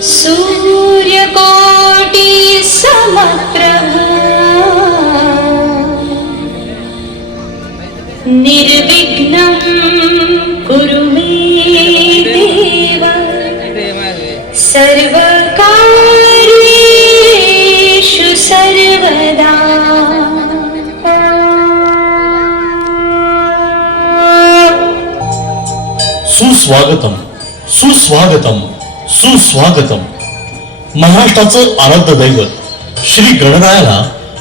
सूर्यकोटि समप्रभ निर्विघ्नं कुरु मे देव सर्वकार्येषु सर्वदा। सुस्वागतम सुस्वागतम सुस्वागतम. महाराष्ट्राचं आराध्य दैवत श्री गणरायाला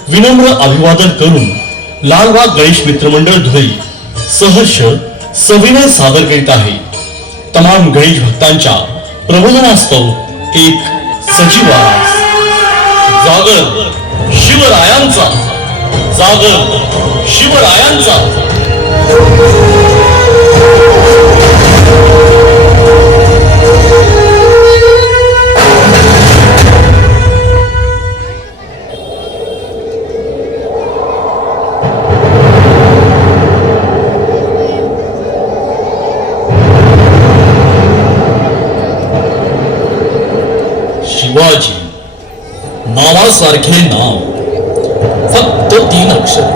विनम्र अभिवादन करून लालबाग गणेश मित्रमंडळ धुळे सहर्ष सविनय सादर करीत आहे. तमाम गणेश भक्तांच्या प्रबोधनास्तव एक सजीव आवाज. जागर शिवरायांचा, जागर शिवरायांचा. शिवाजी नावासारखे नाव, फक्त 3 अक्षर,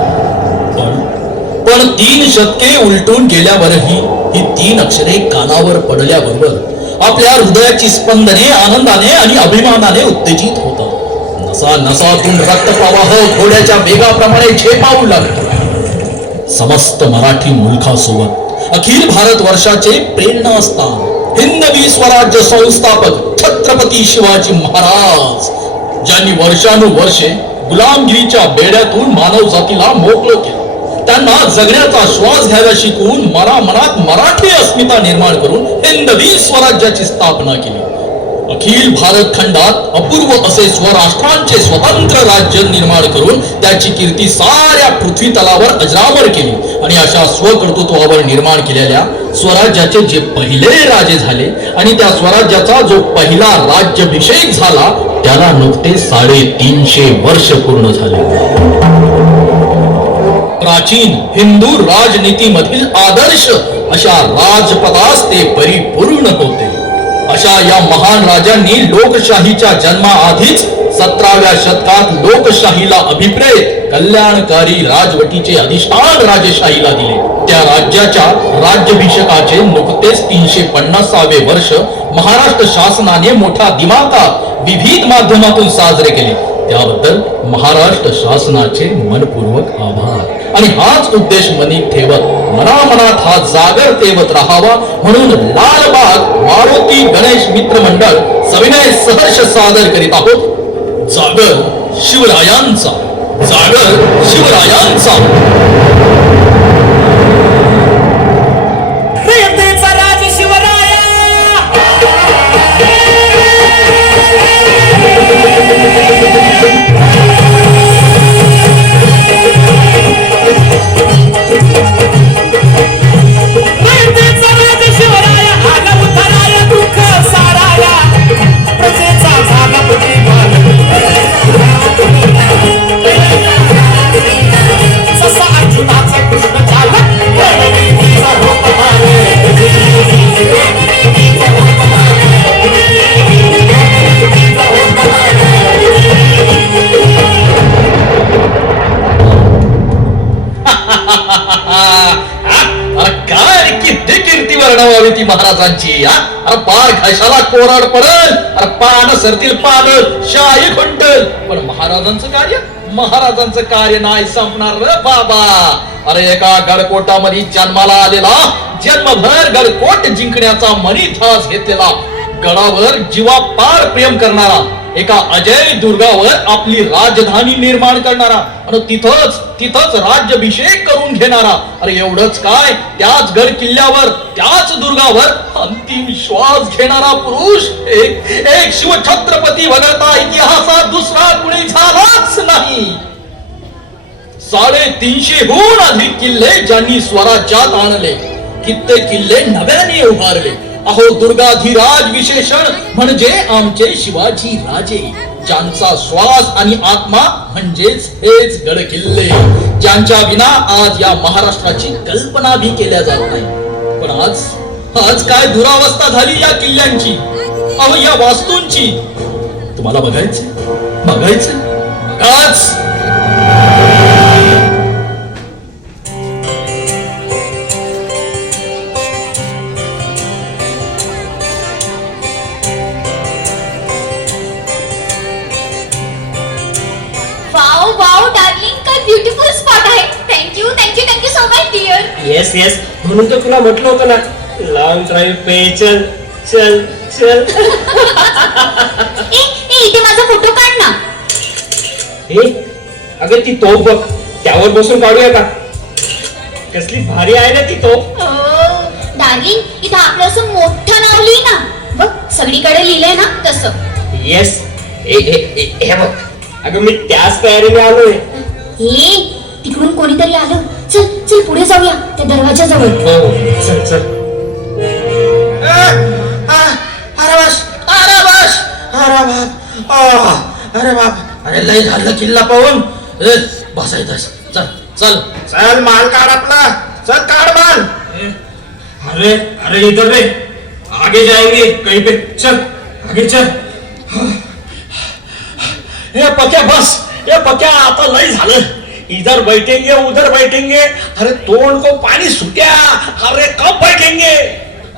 पण 3 शतके उलटून गेल्यावरही ही 3 अक्षरे कानावर पडल्याबरोबर आपल्या हृदयाची स्पंदने आनंदाने आणि अभिमानाने उत्तेजित होतात. नसा नसातून रक्तप्रवाह घोड्याच्या वेगाप्रमाणे झेपावू लागतो. समस्त मराठी मुलखासोबत अखिल भारत वर्षाचे प्रेरणास्थान हिंदवी स्वराज्य संस्थापक छत्रपती शिवाजी महाराज, ज्यांनी वर्षानुवर्षे गुलामगिरीच्या बेड्यातून मानव जातीला मोकळं केलं, त्यांना जगण्याचा श्वास घ्यायला शिकवून मनात मराठी अस्मिता निर्माण करून हिंदवी स्वराज्याची स्थापना केली. अखिल भारत खंडात अपूर्व असे स्वराष्ट्रांचे स्वतंत्र राज्य निर्माण करून त्याची कीर्ती साऱ्या पृथ्वी तलावर अजरामर केली. आणि अशा स्वकर्तृत्वावर निर्माण केलेल्या स्वराज्याचे जे पहिले राजे झाले आणि त्या स्वराज्याचा जो पहिला राज्याभिषेक झाला, त्याला नुकते 350 वर्ष पूर्ण झाले. प्राचीन हिंदू राजनीतीमधील आदर्श अशा राजपदास ते परिपूर्ण होते. अशा या महान राजांनी लोकशाहीच्या जन्माआधीच 17व्या शतकात लोकशाहीला अभिप्रेत कल्याणकारी राजवटीचे अधिष्ठान राजशाहीला दिले. त्या राज्याच्या राज्याभिषेकाचे नुकतेच 350वे वर्ष महाराष्ट्र शासनाने मोठ्या दिमाखात विविध माध्यमातून साजरे केले. त्याबद्दल महाराष्ट्र शासनाचे मनपूर्वक आभार. आणि हाच उद्देश मनीत ठेवत मनामनात हा जागर तेवत राहावा म्हणून लालबाग मारुती गणेश मित्र मंडळ सविनय सहर्ष सादर करीत आहोत. जागर शिवरायांचा, जागर शिवरायांचा. महाराजांची अरे पार घशाला कोरड पडल, अरे पान सरतील पान शाही खंडल. पण महाराजांचं कार्य नाही संपणार रे बाबा. अरे एका गडकोटामध्ये जन्माला आलेला, जन्मभर गडकोट जिंकण्याचा मनीथास घेतलेला, गडावर जीवापार प्रेम करणारा, एका अजय दुर्गावर आपली राजधानी निर्माण करणारा आणि तिथंच राज्याभिषेक करून घेणारा. अरे एवढंच काय, त्याच गड किल्ल्यावर त्याच दुर्गावर अंतिम श्वास घेणारा पुरुष एक शिवछत्रपती वगळता इतिहासात दुसरा कुणी झालाच नाही. 350हून अधिक किल्ले ज्यांनी स्वराज्यात आणले, कित्येक किल्ले नव्याने उभारले. अहो दुर्गाधिराज विशेषण म्हणजे आमचे शिवाजी राजे, ज्यांचा श्वास आणि आत्मा म्हणजेच हेच गड किल्ले, ज्यांच्या विना आज या महाराष्ट्राची कल्पना भी केल्या जात नाही. पण आज काय दुरावस्था झाली या किल्ल्यांची. अहो या वास्तूंची तुम्हाला बघायचं बघायचं बघाच. वाव वाव डार्लिंग, काय ब्युटिफुल स्पॉट आहे. Thank you thank you thank you so much dear. Yes yes, म्हणून तर तुला म्हटलं होतं ना, लॉंग ड्राईव्ह पे चल चल चल. ए इथे माझा फोटो काढ ना. हे अगं ती तोफ बघ, त्यावर बसून काढूया का? कसली भारी आहे ना ती तोफ. डार्लिंग, इथं आपलं असं मोठं नाव लिही ना. बघ सगळीकडे लिहिलंय ना तसं. येस, हे बघ, अगं मी त्याच तयारीने आलोय. हे तिकडून कोणीतरी आलं. चल चल पुढे जाऊया त्या दरवाजाजवळ. हो चल चल. अरे बस अरे बस अरे बाप अरे बाप अरे लय झालं किल्ला पाहून. बसायचं चल चल चल माल काढ आपला, चल काढ माल. अरे अरे इधर रे, आगे जाएंगे कहीं पे, चल आगे चल. हे पक्या बस, हे पक्या आता लय झालं. इधर बैठेंगे उधर बैठेंगे, अरे तोंड को पाणी सुट्या. अरे कब बैठेंगे?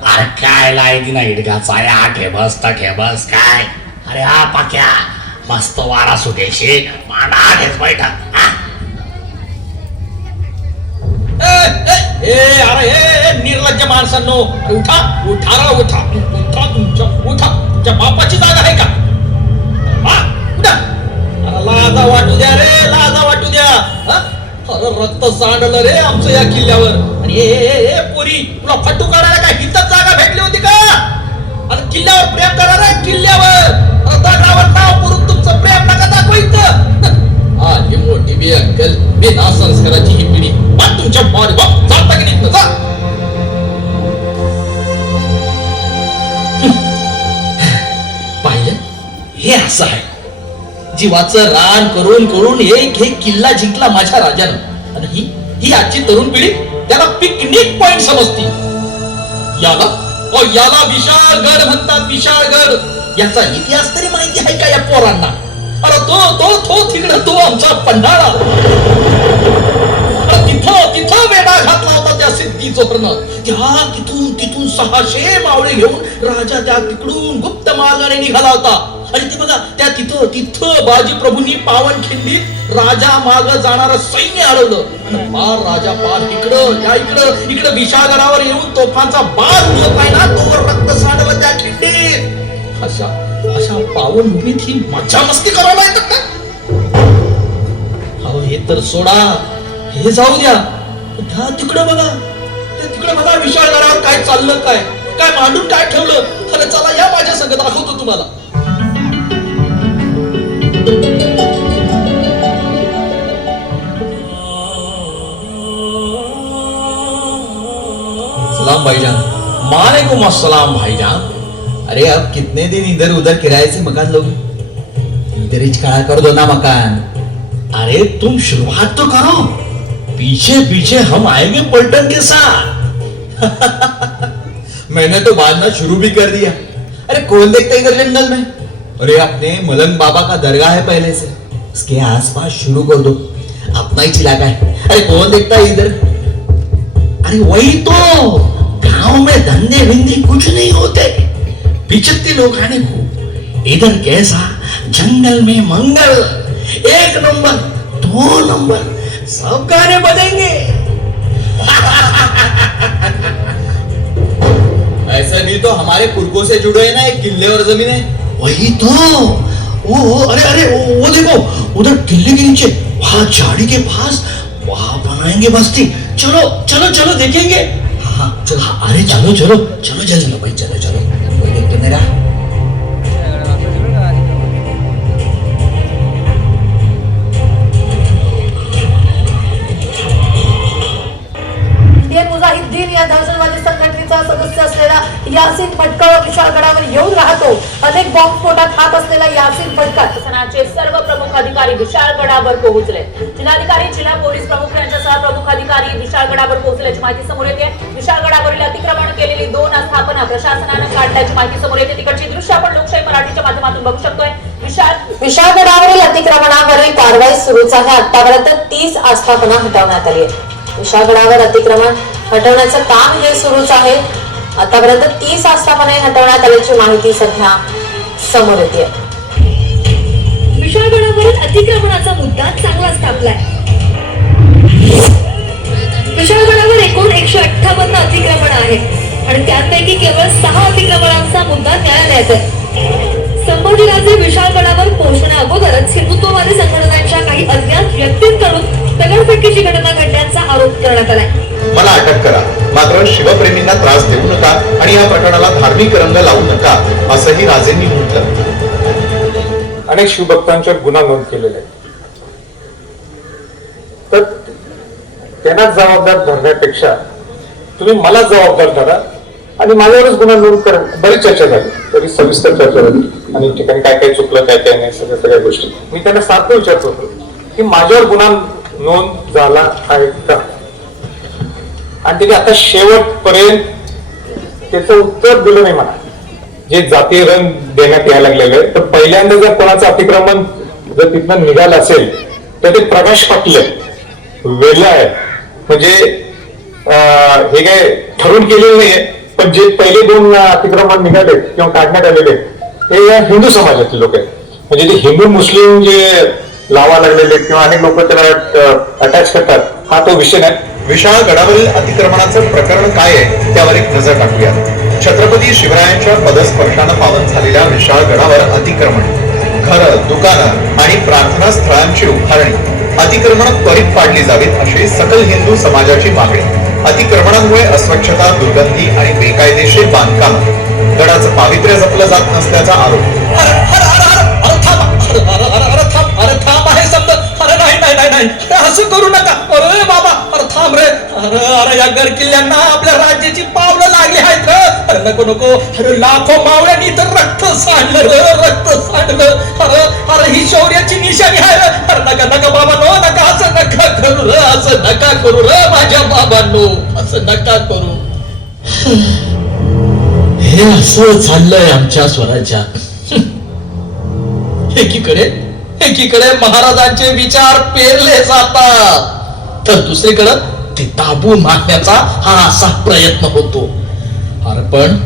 अरे काय लायकी ना इडगाचा या ठेबस तर ठेबस काय. अरे हा पाक्या मस्त वारा सुटेशी मांडा घेत बैठा. अरे हे निर्लज्ज माणसांनो, उठा उठा रा उठा उठा तुमच्या बापाची जागा आहे का? हा उठा. अरे लाजा वाटू द्या रे, लाजा वाटू द्या. अरे रक्त सांडलं रे आमचं या किल्ल्यावर. आणि हे पोरी, तुला फट्टू काढायला काय हिथंच जागा भेटली होती का? अरे किल्ल्यावर प्रेम करा रे, किल्ल्यावर. अरे दगडावर नाव करून तुमचं प्रेम नका दाखवायचं. हा ही मोठी बी अक्कल बिना संस्काराची ही पिढी. पण तुमच्या बारी बाप जाता की नाही जा. पाहिलं, हे असं आहे. जीवाचं रान करून करून एक एक किल्ला जिंकला माझ्या राजानं. आणि ही आजची तरुण पिढी त्याला पिकनिक पॉइंट समजती. याला विशाळगड म्हणतात, विशाळगड. याचा इतिहास तरी माहिती आहे का या पोरांना? अरे तो तिकडं तो आमचा पन्हाळा. तिथं वेढा घातला होता त्या सिद्धी चोरनं. त्या तिथून 600 मावळे घेऊन राजा त्या तिकडून गुप्त मार्गाने निघाला होता. आणि ते बघा त्या तिथं बाजी प्रभूंनी पावनखिंडीत राजा माग जाणारं सैन्य अडवलं. पार राजा पार इकडं विशाळगडावर येऊन तोफांचा बार उडत नाही ना, तोवर रक्त सांडलं त्या खिंडीत. अशा पावन भूमीत ही मज्जा मस्ती करायला येतात का? अहो हे तर सोडा, हे जाऊ द्या. तिकडं बघा विशाळगडावर काय चाललं, काय मांडून काय ठेवलं. अरे चला या माझ्या संग दाखवतो तुम्हाला. सलाम भाईजान. वालेकुम अस्सलाम भाईजान. अरे अब कितने दिन इधर उधर किराए से मकान लोगे? इधर ही खड़ा कर दो ना मकान. अरे तुम शुरुआत तो करो, पीछे पीछे हम आएंगे पलटन के साथ. मैंने तो बांधना शुरू भी कर दिया. अरे कौन देखता इधर जंगल में? अरे अपने मलंग बाबा का दरगाह है पहले से, उसके आसपास शुरू कर दो. अपना ही इलाका है. अरे कौन देखता है इधर? अरे वही तो, गांव में धंधे विंधे कुछ नहीं होते, पिचत्ते लोग आने को. इधर कैसा जंगल में मंगल, 1 नंबर 2 नंबर सब गाने बजेंगे. ऐसा भी तो हमारे पुरखों से जुड़े हैं ना एक किले और जमीन है. वही तो, अरे वो देखो उधर किले के नीचे, वहां झाड़ी के पास, वहां बनाएंगे बस्ती. चलो चलो चलो देखेंगे. हाँ चलो. अरे चलो चलो चलो चलो भाई चलो चलो. कोई देख तो नहीं रहा. मुजाहिद्दीन या दहशतवादी संघटनेचा सदस्य असलेला यासिन भटकळ विशाळगडावर येऊन राहतो. अनेक बॉम्बस्फोटात हात असलेला सियासी भडकात शासनाचे सर्व प्रमुख अधिकारी विशाळगडावर पोहोचले. जिल्हाधिकारी, जिल्हा पोलीस प्रमुख यांच्यासह प्रमुख अधिकारी विशाळगडावर पोहोचल्याची माहिती समोर येते. विशाळगडावरील अतिक्रमण केलेली 2 आस्थापना प्रशासनानं काढल्याची माहिती समोर येते. तिकडची दृश्य आपण लोकशाही मराठीच्या माध्यमातून बघू शकतोय. विशाळगडावरील अतिक्रमणावरील कारवाई सुरूच आहे. आतापर्यंत 30 आस्थापना हटवण्यात आली आहे. विशाळगडावर अतिक्रमण हटवण्याचं काम हे सुरूच आहे. आतापर्यंत 30 आस्थापना हटवण्यात आल्याची माहिती सध्या समोर येते. विशाळगडावरील अतिक्रमणाचा मुद्दा चांगलाच तापलाय. विशाळगडावर एकूण 158 अतिक्रमण आहे आणि त्यापैकी केवळ 6 अतिक्रमणांचा मुद्दा न्यायालयात आहे. संभाजीराजे विशाळगडावर पोहोचण्या अगोदरच हिंदुत्ववादी संघटनांच्या काही अज्ञात व्यक्तींकडून दगडफेकीची घटना घडल्याचा आरोप करण्यात आलाय. मला अटक करा, मात्र शिवप्रेमींना त्रास देऊ नका आणि या प्रकरणाला धार्मिक रंग लावू नका, असंही राजेंनी म्हटलं. अनेक शिवभक्तांच्यावर गुन्हा नोंद केलेला आहे, तर त्यांना जबाबदार धरण्यापेक्षा तुम्ही मला जबाबदार धरा आणि माझ्यावरच गुन्हा नोंद करा. बरीच चर्चा झाली, तरी सविस्तर चर्चा झाली आणि ठिकाणी काय काय चुकलं, काय काय नाही, सगळ्या गोष्टी मी त्यांना सारखं विचारत होतो की माझ्यावर गुन्हा नोंद झाला आहे का, आणि त्यांनी आता शेवटपर्यंत त्याचं उत्तर दिलं नाही. मला जे जातीय रंग देण्यात यायला लागलेलं आहे, तर पहिल्यांदा जर कोणाचं अतिक्रमण जर तिथनं निघालं असेल तर ते प्रकाश पाटील वेगळं आहे. म्हणजे हे काय ठरवून केलेलं नाहीये, पण जे पहिले 2 अतिक्रमण निघाले किंवा काढण्यात आलेले ते या हिंदू समाजातले लोक आहेत. म्हणजे ते हिंदू मुस्लिम जे लावा लागलेले किंवा अनेक लोक त्याला अटॅच करतात, हा तो विषय नाही. विशाळगडावरील अतिक्रमणाचं प्रकरण काय आहे त्यावर एक नजर टाकूया. छत्रपती शिवरायांच्या पदस्पर्शानं पावन झालेल्या विशाळगडावर अतिक्रमण, घरं, दुकानं आणि प्रार्थना स्थळांची उभारणी, अतिक्रमण त्वरित पाडली जावीत अशी सकल हिंदू समाजाची मागणी. अतिक्रमणांमुळे अस्वच्छता, दुर्गंधी आणि बेकायदेशीर बांधकाम, गडाचं पावित्र्य जपलं जात नसल्याचा आरोप. असं करू नका. अरे बाबा, अरे थांब रे. अरे या गड किल्ल्यांना आपल्या राज्याची पावलं लागली आहेत रे. अरे नको नको. अरे लाखो मावळ्यांनी तर रक्त सांडलं रे, रक्त सांडलं. अरे ही शौर्याची निशाणी आहे रे. अरे नका नका बाबा, नो नका, असं नका करू रे, असं नका करू रे माझ्या बाबांनो, असं नका करू. हे असं चाललंय आमच्या स्वराज्यात. एकीकडे महाराजांचे विचार पेरले जातात, तर दुसरीकडे ते दाबून मारण्याचा हा असा प्रयत्न होतो. अरे पण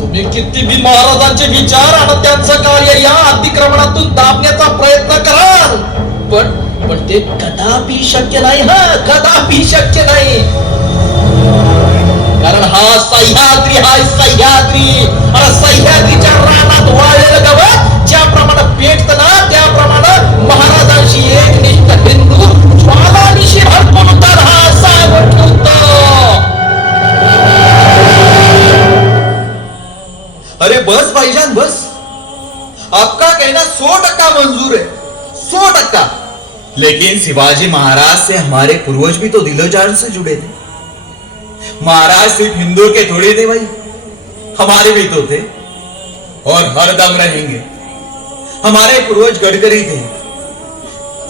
तुम्ही किती बी महाराजांचे विचार आणि त्यांचं कार्य या अतिक्रमणातून दाबण्याचा प्रयत्न कराल, पण ते कदापि शक्य नाही. कदापि शक्य नाही. कारण हा सह्याद्री हाय, सह्याद्री. अरे सह्याद्रीच्या रानात वाळलेलं गवत ज्याप्रमाणे पेटतं ना, त्याप्रमाणे महाराजांशी एकनिष्ठ हिंदू ज्वालानिशी हरपून उतर, हा असा ठेवतो. अरे बस भाईजान बस, आपका कहना 100% मंजूर है, 100%. लेकिन शिवाजी महाराज से हमारे पूर्वज भी तो दिलो जान से जुड़े थे. महाराज सिर्फ हिंदू के थोड़े थे भाई, हमारे भी तो थे और हरदम रहेंगे. हमारे पूर्वज गडकरी थे,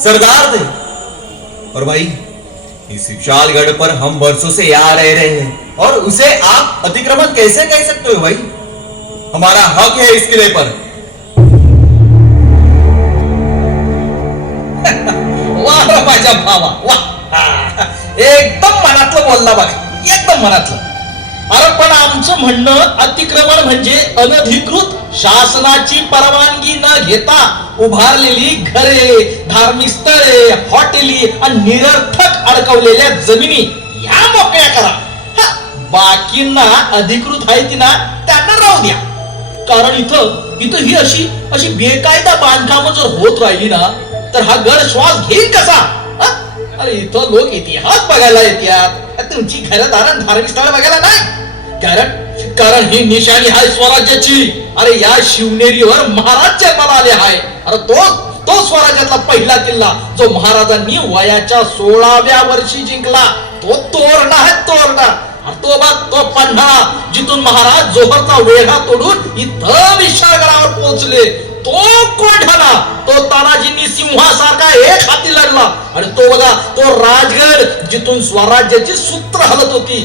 सरदार थे, और भाई इस विशालगढ़ पर हम वर्षों से यहाँ रह रहे हैं और उसे आप अतिक्रमण कैसे कह सकते हो भाई? हमारा हक है इस किले पर. वाह माझ्या भावा, वाह, एकदम मनातलं बोलला बघा, एकदम मनातलं. अरे पण आमचं म्हणणं, अतिक्रमण म्हणजे अनधिकृत शासनाची परवानगी न घेता उभारलेली घरे, धार्मिक स्थळे, हॉटेली आणि निरर्थक अडकवलेल्या जमिनी या मोकळ्या करा. बाकींना अधिकृत आहे ती ना, त्यांना राहू द्या. कारण इथं ही अशी बेकायदा बांधकामं जर होत राहिली ना, तर हा गड श्वास घेईल कसा? अरे इथं लोक इतिहास बघायला येतात, तुमची घरदारण धार्मिक स्थळ बघायला नाही. कारण ही निशाणी आहे स्वराज्याची. अरे या शिवनेरीवर महाराज जन्माला आले आहे. अरे तो स्वराज्यातला पहिला किल्ला जो महाराजांनी वयाच्या 16व्या वर्षी जिंकला, तो तोरणा आहे, तोरणा. तो पन्हाळा जिथून महाराज जोहरचा वेढा तोडून इथं विशाळगडावर पोहोचले, तो कोंढाणा, तो तानाजींनी सिंहासारखा एक हाती लढला. आणि तो बघा, तो राजगड जिथून स्वराज्याची सूत्र हलत होती.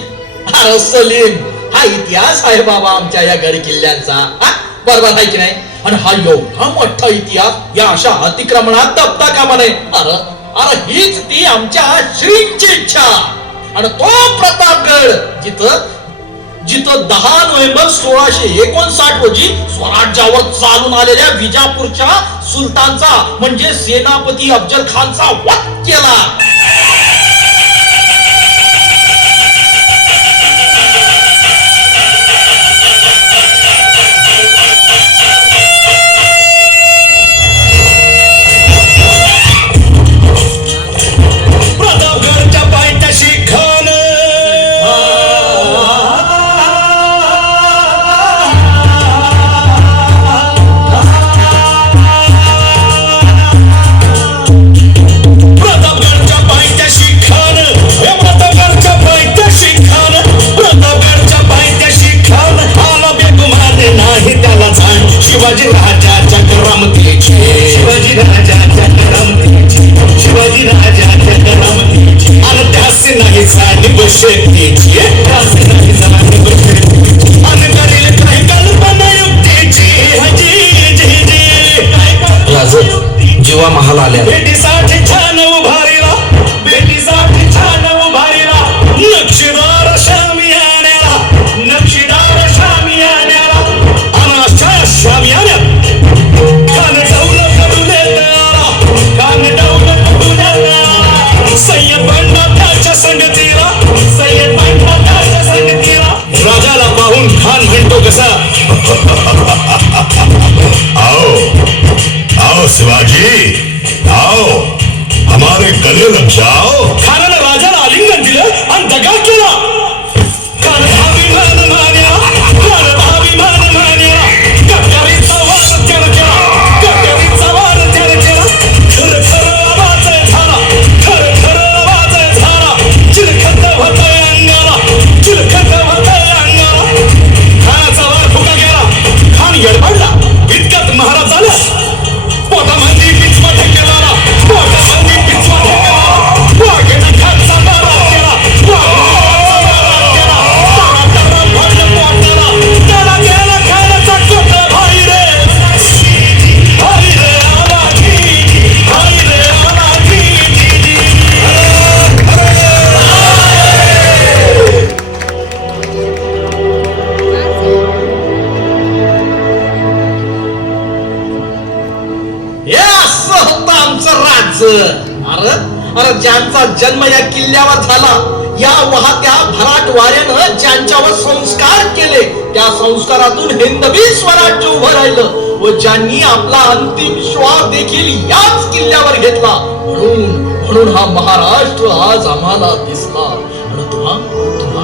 अरे सलीम, हा इतिहास आहे बाबा आमच्या या गड किल्ल्यांचा. बरोबर आहे की नाही? आणि हा एवढा मोठा इतिहास या अशा अतिक्रमणात दबता कामा नये. अरे अरे हीच ती आमच्या श्रींची इच्छा. आणि तो प्रतापगड जिथं 10 नोव्हेंबर 1659 रोजी स्वराज्यावर चालून आलेल्या विजापूरच्या सुलतानचा म्हणजे सेनापती अफजल खानचा वध केला. प्रतापगडच्या पायथ्याशी खान प्रतापगडच्या पायथ्याशी खान हे प्रतापगडच्या पायथ्याशी खान प्रतापगडच्या पायथ्याशी खान आला बेगुमाने नाही त्याला जाण शिवाजी राजाच्या करामतीची शिवाजी राजाच्या करामतीची शिवाजी राजाच्या करामतीची आणि त्यासे नाही जाणीव शेतीची त्यासे नाही जाणीव शेतीची आणि करील काही कल्पना युक्तीची हजी जी जी राज जीवा महाल आल्या बेटीसाठी छान उभारीला बेटीसाठी छान उभारीला नक्षीदार शामियान्याला नक्षीदार शामियान्याला आणि अशा शामियान्यात कान डौल कडून येणारा कान डौल कडून येणारा सय्यद बंडा त्याच्या संगतीला सय्यद बंडा त्याच्या संगतीला राजाला पाहून खान म्हणतो कसा आओ आओ शिवाजी आओ हमारे गले लग जाओ. खानानं राजाला आलिंगन दिलं आणि दगा केला. खान अभिमान मान्या खान अभिमान मान्या कट्यारीचा वार त्यानं केला कट्यारीचा वार त्यानं केला. खरं खरं आवाज झाला खरं खरं आवाज झाला चिलखत होतंय अंगाला चिलखत होतंय अंगाला. खानाचा वार फुका गेला. खान येडबडला. इतक्यात महाराज आला. पोटामध्ये पिचवा ठेकेला पोटामध्ये पिचवा ठेकेला वाघेने खानचा मारा केला वाघेने मारा केला तडा भरलं पोटाला त्याला गेला खानाचा कोटा भाई रे आला जी भाई रे आला जी हे असं होतं आमचं राज्य. अरे अरे ज्यांचा जन्म या किल्ल्यावर झाला, या वाहत्या भराट वाऱ्यानं ज्यांच्यावर संस्कार केले, त्या संस्कारातून हिंदवी स्वराज्य उभं राहिलं व ज्यांनी आपला अंतिम श्वास देखील याच किल्ल्यावर घेतला. म्हणून हा महाराष्ट्र आज आम्हाला दिसला. आणि तुम्हा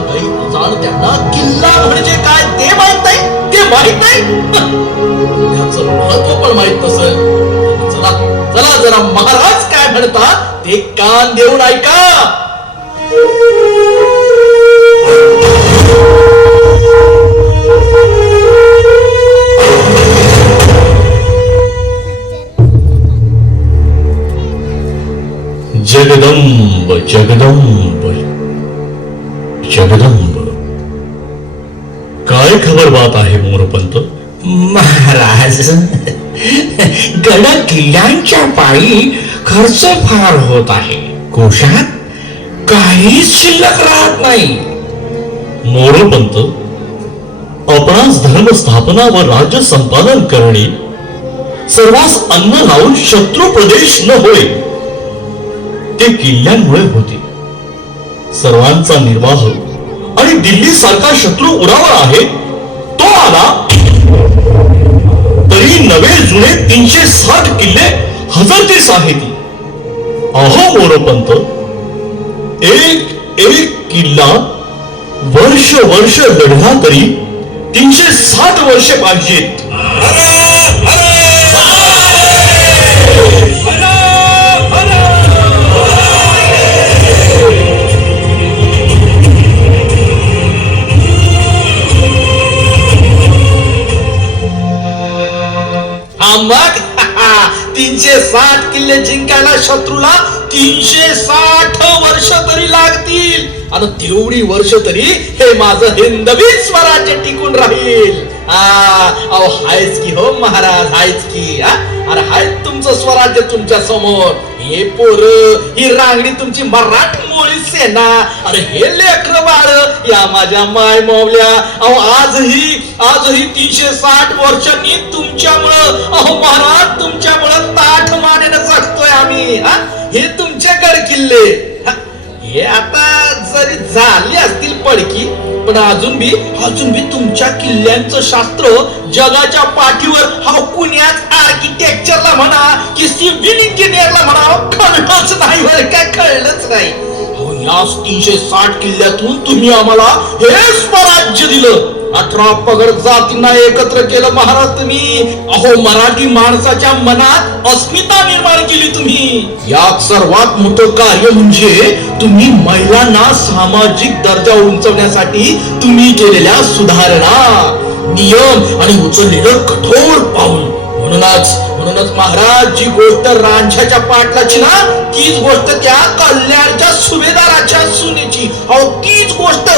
काही अजाण त्यांना किल्ला म्हणजे काय ते माहित नाही, ते माहित नाही, त्याचं महत्व पण माहित नसेल. चला जरा महाराज काय म्हणतात ते कान देऊन ऐका. जगदंब जगदंब जगदंब. काय खबर बात आहे मोरपंत? महाराज, गड किल्ल्यांच्या पायी खर्च फार होत आहे. कोशात काहीच शिल्लक राहत नाही. मोरपंत, आपणास धर्म स्थापना व राज्य संपादन करणे, सर्वांस अन्न लावून शत्रू प्रदेश न होय ते किल्ल्यांमुळे होते. सर्वांचा निर्वाह आणि दिल्ली सारखा शत्रू उरावर आहे तो आला तरी नवे जुने 360 किल्ले हजरतीस आहेत. अहो मोरपंत, एक किल्ला वर्ष लढला तरी 360 वर्षे पाहिजेत. हा मग 360 किल्ले जिंकायला शत्रूला 360 वर्ष तरी लागतील आणि तेवढी वर्ष तरी हे माझं हिंदवी स्वराज्य टिकून राहील. अहो हायच की हो महाराज, हायच की. अरे हाय तुमचं स्वराज्य तुमच्या समोर. हे पोर, ही रांगडी तुमची मराठमोळी सेना. अरे हे लेकर बाळ या माझ्या माय मावल्या. अहो आजही 360 वर्षांनी तुमच्यामुळं, अहो महाराज तुमच्यामुळं ताठ मानेनं जगतोय आम्ही. हे तुमचे गड किल्ले हे आता जरी झाली असतील पडकी, पण अजून बी तुमच्या किल्ल्यांचं शास्त्र जगाच्या पाठीवर हा कुण्याच आर्किटेक्चरला म्हणा की सिव्हिल इंजिनियरला म्हणा कळलंच नाही. बरं काय कळलंच नाही. या 360 किल्ल्यातून तुम्ही आम्हाला हे स्वराज्य दिलं. 18 पगड जातींना एकत्र केलं महाराज तुम्ही. अहो मराठी माणसाच्या मनात अस्मिता निर्माण केली तुम्ही. यात सर्वात मोठं कार्य म्हणजे तुम्ही महिलांना सामाजिक दर्जा उंचवण्यासाठी तुम्ही केलेल्या सुधारणा, नियम आणि उचललेलं कठोर पाऊल. म्हणूनच महाराज जी गोष्ट रांझ्याच्या पाटलाची ना, तीच गोष्ट त्या कल्याणच्या सुभेदाराच्या सुनेची. अहो तीच गोष्ट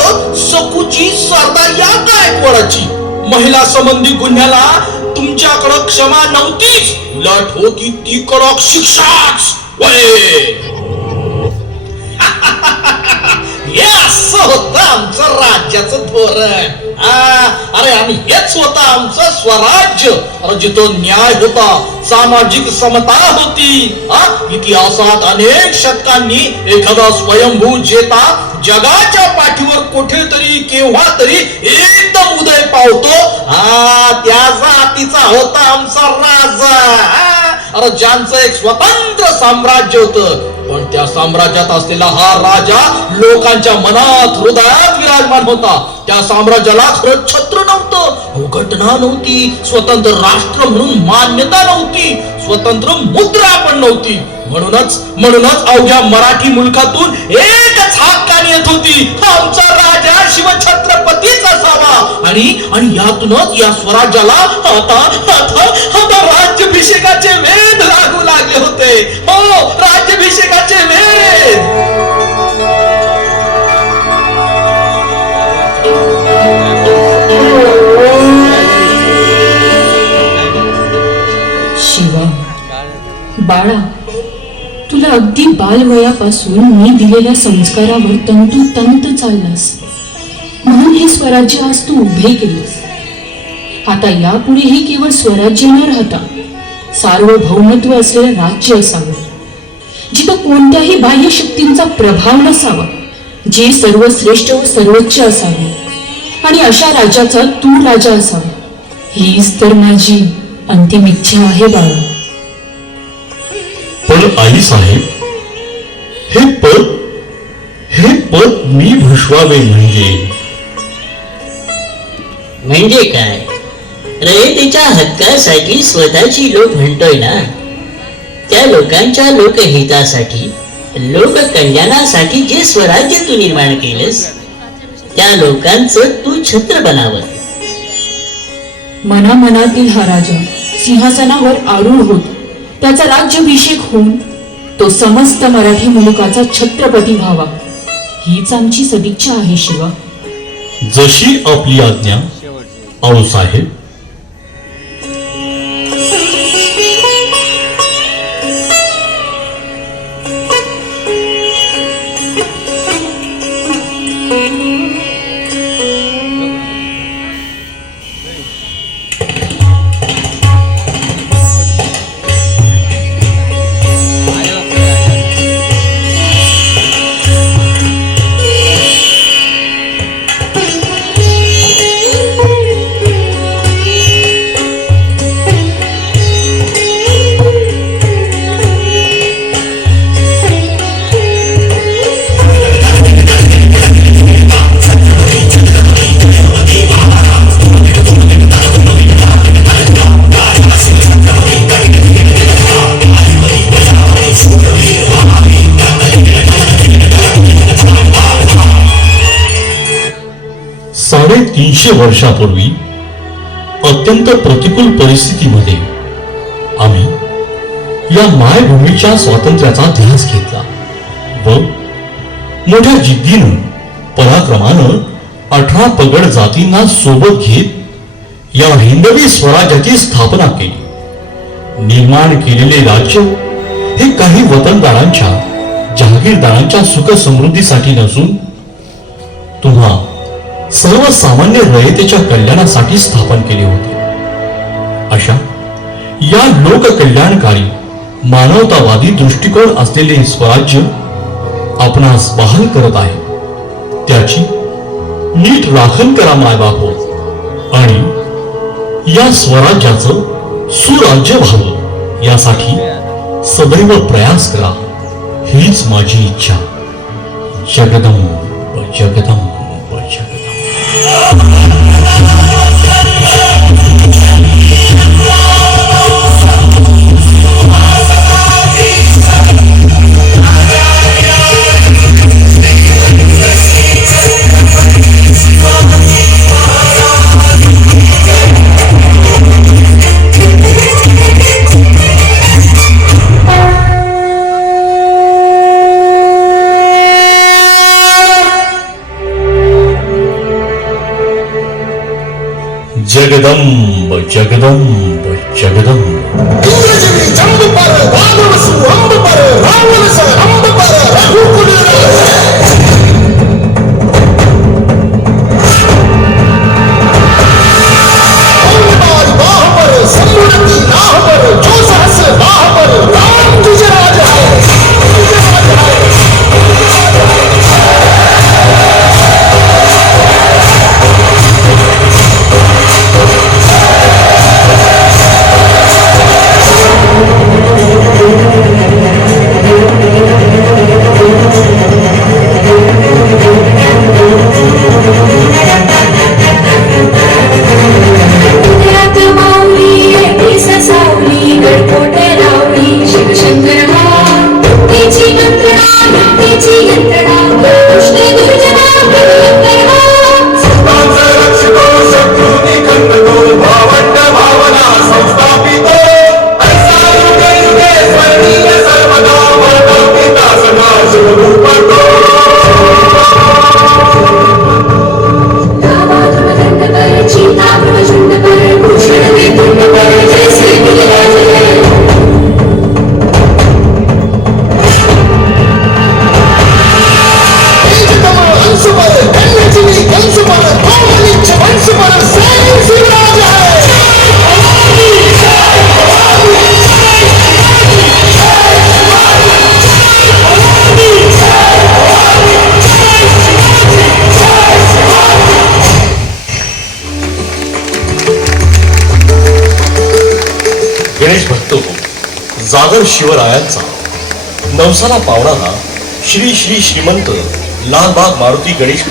सकूची सरदार या गायकवाडाची. महिला संबंधी गुन्ह्याला तुमच्याकडं क्षमा नव्हतीच, उलट होती ती कडक शिक्षाच. हे असं होतं आमचं राज्याचं धोरण. अरे आणि हेच होतं आमचं स्वराज्य. अरे जिथं न्याय होता, सामाजिक समता होती. इतिहासात अनेक शतकांनी एखादा स्वयंभू जेता जगाच्या पाठीवर कुठेतरी केव्हा तरी एकदम उदय पावतो. त्या जातीचा होता आमचा राजा. अरे ज्यांचं एक स्वतंत्र साम्राज्य होतं, पण त्या साम्राज्यात असलेला हा राजा लोकांच्या मनात, हृदयात विराजमान होता. त्या साम्राज्याला खरं छत्र नव्हतं, घटना नव्हती, स्वतंत्र राष्ट्र म्हणून मान्यता नव्हती, स्वतंत्र मुद्रा पण नव्हती. म्हणूनच अवघ्या मराठी मुलखातून एकच हक्काने येत होती, आमचा राजा शिवछत्रपतीच असावा. आणि यातूनच या स्वराज्याला आता राज्याभिषेकाचे वेध लागू लागले होते. हो, राज्याभिषेकाचे वेध. शिवा, बाळा, तुला अगदी बालवयापासून मी दिलेल्या संस्कारावर तंतोतंत चाललास, म्हणून हे स्वराज्य आज तू उभे केलेस. आता यापुढेही केवळ स्वराज्य न राहता सार्वभौमत्व असलेलं राज्य असावं, जिथं कोणत्याही बाह्य शक्तींचा प्रभाव नसावा, जे सर्वश्रेष्ठ व सर्वोच्च असावे. आणि अशा राज्याचा तू राजा असावा, हीच तर माझी अंतिम इच्छा आहे बाळा. पण आई साहेब, हे पद मी भूषवावे म्हणजे काय? रयतेच्या हक्कासाठी स्वतःची लोक म्हणतोय ना, त्या लोकांच्या लोकहितासाठी, लोककल्याणासाठी जे स्वराज्य तू निर्माण केलंस, त्या लोकांचं तू छत्र बनावं. मनामनातील हा राजा सिंहासनावर आरूढ होत, त्याचा राज्याभिषेक होऊन तो समस्त मराठी मुलुकाचा छत्रपती व्हावा, हीच आमची सदिच्छा आहे शिवा. जशी आपली आज्ञा आऊसाहेब. साडे 300 वर्षापूर्वी अत्यंत प्रतिकूल परिस्थितीमध्ये या मायभूमीच्या स्वातंत्र्याचा ध्यास घेतला व मोठ्या जिद्दीनं पराक्रमानं 18 पगड जातींना सोबत घेत या हिंदवी स्वराज्याची स्थापना केली. निर्माण केलेले राज्य हे काही वतनदारांच्या जहागीरदारांच्या सुख समृद्धीसाठी नसून तुम्हा सर्वसामान्य रयतेच्या कल्याणासाठी स्थापन केले होते. अशा या लोककल्याणकारी मानवतावादी दृष्टिकोन असलेले स्वराज्य आपणास बहाल करत आहे. त्याची नीट राखण करा मायबापो, आणि या स्वराज्याचं सुराज्य व्हावं यासाठी सदैव प्रयास करा, हीच माझी इच्छा. जगदंब जगदंब जगदंब. जगदंब जगदंब जगदंब. गणेश भक्त हो, जागर शिवरायांचा नवसाला पावणारा श्री श्री श्रीमंत लालबाग मारुती गणेश